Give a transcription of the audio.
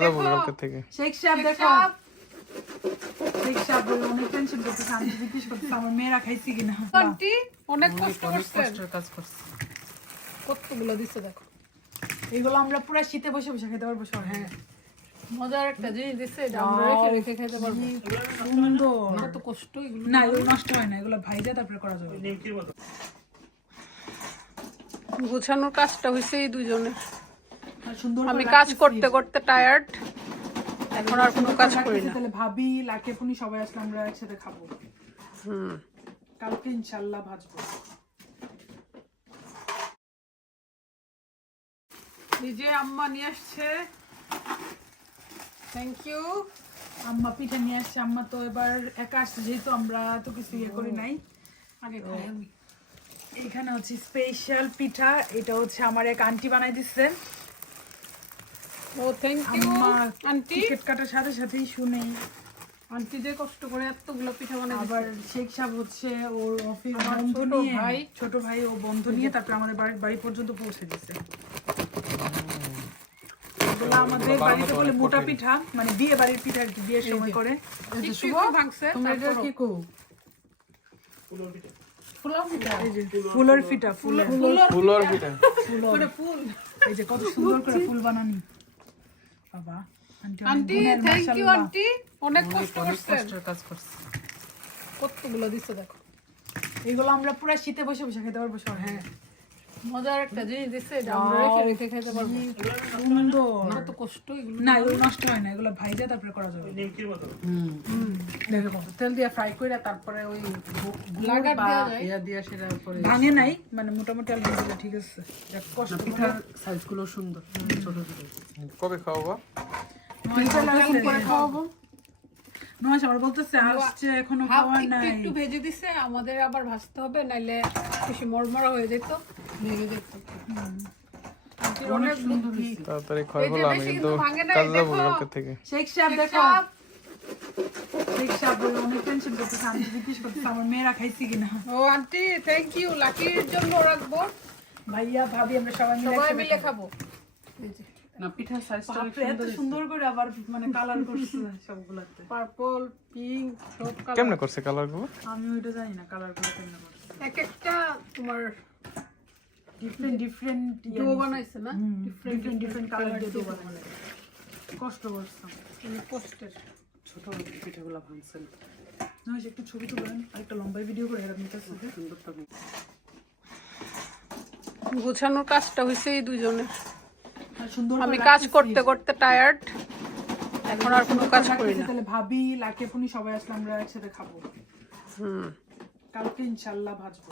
যাব কালকে থেকে। শেখ সাহেব দেখো। শেখ সাহেব বলে অনেক টেনশন করতেছে আমি জিজ্ঞেস করতেছি আমার মেয়েরা খাইছি কিনা? আন্টি অনেক কষ্ট করছেন। কাজ করছে। কতগুলো দিচ্ছে দেখো। এগুলো আমরা পুরো শীতে বসে বসে খেতে পারব সবাই। হ্যাঁ। মজার একটা জিনিস দিচ্ছে এটা আমরা রেখে রেখে খেতে পারব। সুন্দর। কত কষ্ট এগুলো না এগুলো নষ্ট হয় না এগুলো ভাইজা তারপরে করা যাবে। গোছানোর কাজটা হয়েছে এই সুন্দর আমি কাজ করতে করতে টায়ার্ড এখন আর কোনো কাজ করি না তাহলে ভাবি লাকে পুনি সবাই আসলে আমরা একসাথে খাব। হুম। কালকে ইনশাল্লাহ ভাজবো। নিজে আম্মা নিয়ে আসছে। থ্যাংক ইউ আম্মা পিঠা নিয়ে আসছে। আম্মা তো এবার একা আসছে যেহেতু আমরা তো কিছু ইয়ে করি নাই। আগে খাই আমি। এখানে হচ্ছে স্পেশাল পিঠা। এটা হচ্ছে আমার এক আন্টি বানাই দিচ্ছে ও থ্যাংক ইউ আন্টি। টিকিট কাটার সাথে সাথেই শুনে। আন্টি যে কষ্ট করে এতগুলো পিঠা বানাই আবার শেখ সাহেব হচ্ছে ওর অফিস বন্ধু ছোট নিয়ে ভাই। ছোট ভাই ও বন্ধু নিয়ে তারপরে আমাদের বাড়ি বাড়ি পর্যন্ত পৌঁছে দিচ্ছে আমাদের বাড়িতে বলে মোটা পিঠা মানে বিয়ে বাড়ির পিঠা আর কি বিয়ের সময় করে। শুভ। ভাঙছে তোমরা এটা কি কো? ফুলের পিঠা। ফুলের ফুলর পিঠা। ফুল। এই যে কত সুন্দর করে ফুল বানানি। আন্টি অনেক আন্টি গুণের, থ্যাংক ইউ আন্টি। অনেক কষ্ট করছেন। কাজ করছে। কতগুলো দিচ্ছে দেখো। এগুলো আমরা পুরো শীতে বসে বসে খেতে পারব সবাই। হ্যাঁ। মজার একটা জিনিস দিচ্ছে এটা আমরা রেখে রেখে খেতে পারব। সুন্দর। কত কষ্ট এগুলো না এগুলো নষ্ট হয় না এগুলো ভাইজা তারপরে করা যাবে। দেখো তেল দিয়ে ফ্রাই করে তারপরে ওই যায়। ইয়া দিয়ে সেটা পরে ভাঙে নাই মানে মোটামুটি আলু ঠিক আছে। কষ্ট পিঠার সাইজগুলো সুন্দর ছোট ছোট। কবে খাওয়াবো? নয় আমার বলতেছে আসছে এখনও খাওয়া নাই। একটু ভেজে দিছে আমাদের আবার ভাজতে হবে নাইলে বেশি মরমরা হয়ে যেত ভেঙে যেত। অনেক বুদ্ধি তাড়াতাড়ি খাওয়া বলো আমি কিন্তু কিন্তু ভাঙে নাই, কাজে যাব কালকে থেকে। শেখ সাহেব দেখো। শেখ সাহেব বলে অনেক টেনশন করতেছে আমি জিজ্ঞেস করতেছি আমার মেয়েরা খাইছি কিনা? ও আন্টি থ্যাংক ইউ লাকির জন্য রাখব। ভাইয়া ভাবি আমরা সবাই মিলে সবাই একসাথে মিলে খাব। না পিঠার সাইজটা এত সুন্দর করে আবার মানে কালার করছে সবগুলাতে। পার্পল পিঙ্ক সব কালার কেমনে করছে কালারগুলো? আমি ওইটা জানি না কালারগুলো কেমন করছে। এক একটা তোমার ডিফারেন্ট ডিফারেন্ট ডো বানাইছে না? ডিফারেন্ট ডিফারেন্ট কালার দিয়ে দেবো কষ্ট করছে। অনেক কষ্টের। ছোট পিঠাগুলো ভাঙছেন না একটু ছবি তুলবেন আর একটা লম্বাই ভিডিও করে এরকম সুন্দর গোছানোর কাজটা হয়েছে এই দুজনের আমি কাজ করতে করতে টায়ার্ড এখন আর কোনো কাজ করি না। তাহলে ভাবি লাকে পুনি সবাই আসলে আমরা একসাথে খাব। হুম। কালকে ইনশাআল্লাহ ভাজবো।